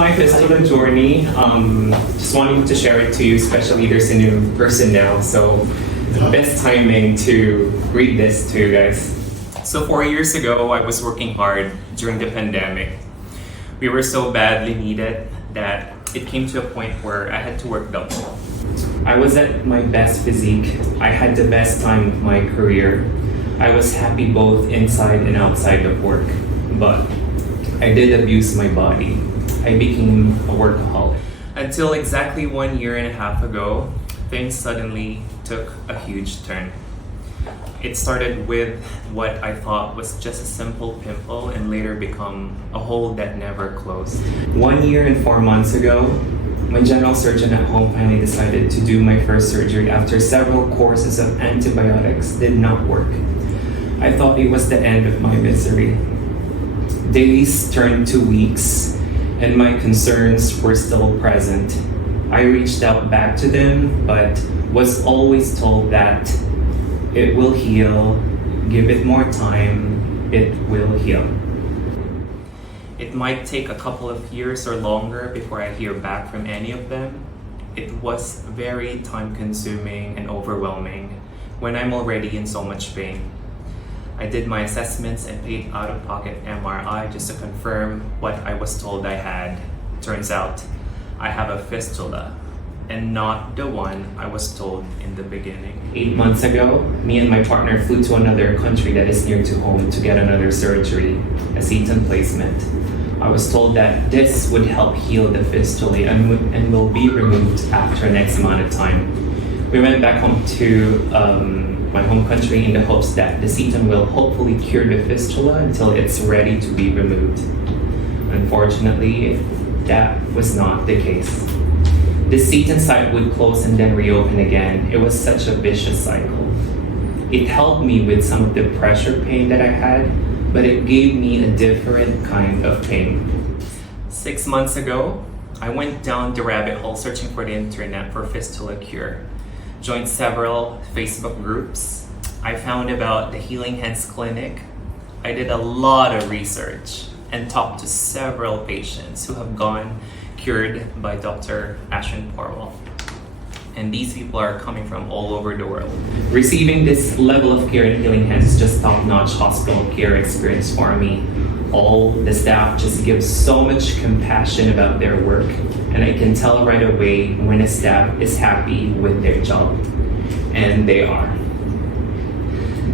my fistula journey. Just wanting to share it to you, especially there's a new person now, so the best timing to read this to you guys. So 4 years ago, I was working hard during the pandemic. We were so badly needed that it came to a point where I had to work double. I was at my best physique. I had the best time of my career. I was happy both inside and outside of work, but I did abuse my body. I became a workaholic. Until exactly 1.5 years ago, things suddenly took a huge turn. It started with what I thought was just a simple pimple and later become a hole that never closed. 1 year and 4 months ago, my general surgeon at home finally decided to do my first surgery after several courses of antibiotics did not work. I thought it was the end of my misery. Days turned to weeks and my concerns were still present. I reached out back to them but was always told that it will heal, give it more time, it will heal. It might take a couple of years or longer before I hear back from any of them. It was very time-consuming and overwhelming when I'm already in so much pain. I did my assessments and paid out-of-pocket MRI just to confirm what I was told I had. Turns out, I have a fistula, and not the one I was told in the beginning. 8 months ago, me and my partner flew to another country that is near to home to get another surgery, a seton placement. I was told that this would help heal the fistula and will be removed after an X amount of time. We went back home to my home country in the hopes that the seton will hopefully cure the fistula until it's ready to be removed. Unfortunately, that was not the case. The seton site would close and then reopen again. It was such a vicious cycle. It helped me with some of the pressure pain that I had, but it gave me a different kind of pain. 6 months ago, I went down the rabbit hole searching for the internet for fistula cure. Joined several Facebook groups. I found about the Healing Hands Clinic. I did a lot of research and talked to several patients who have gone cured by Dr.Ashwin Porwal. And these people are coming from all over the world. Receiving this level of care in Healing Hands is just top-notch hospital care experience for me. All the staff just give so much compassion about their work, and I can tell right away when a staff is happy with their job. And they are.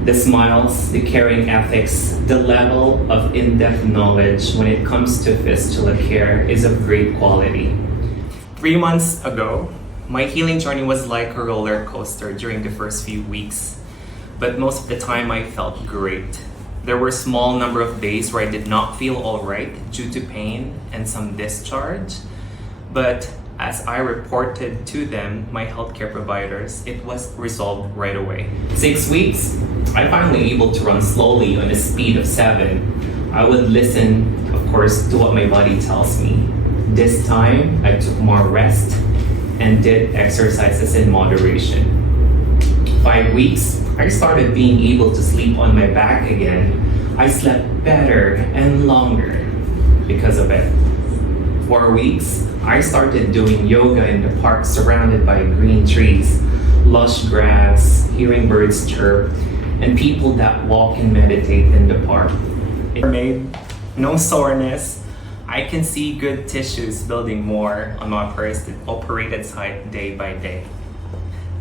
The smiles, the caring ethics, the level of in-depth knowledge when it comes to fistula care is of great quality. 3 months ago, my healing journey was like a roller coaster during the first few weeks, but most of the time I felt great. There were a small number of days where I did not feel all right due to pain and some discharge, but as I reported to them, my healthcare providers, it was resolved right away. 6 weeks, I'm finally able to run slowly on a speed of 7. I would listen, of course, to what my body tells me. This time, I took more rest and did exercises in moderation. 5 weeks, I started being able to sleep on my back again. I slept better and longer because of it. 4 weeks, I started doing yoga in the park surrounded by green trees, lush grass, hearing birds chirp, and people that walk and meditate in the park. It made no soreness. I can see good tissues building more on my operated site day by day.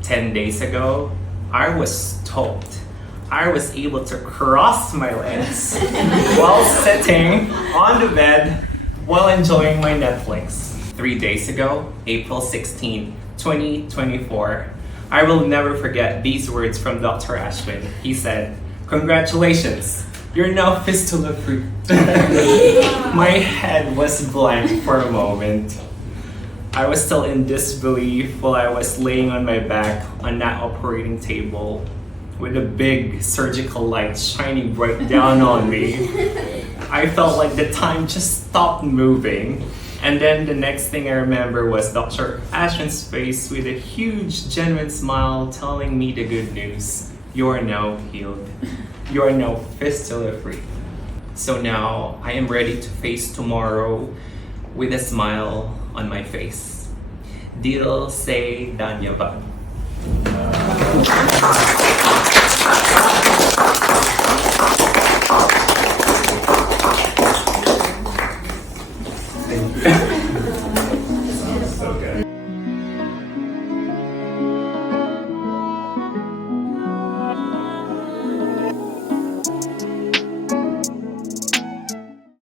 10 days ago, I was stoked. I was able to cross my legs while sitting on the bed while enjoying my Netflix. 3 days ago, April 16, 2024, I will never forget these words from Dr. Ashwin. He said, "Congratulations, you're now fistula free." My head was blank for a moment. I was still in disbelief while I was laying on my back on that operating table with a big surgical light shining bright down on me. I felt like the time just stopped moving. And then the next thing I remember was Dr. Ashwin's face with a huge, genuine smile telling me the good news. You are now healed. You are now fistula free. So now I am ready to face tomorrow with a smile on my face. Dil se dhanyavad.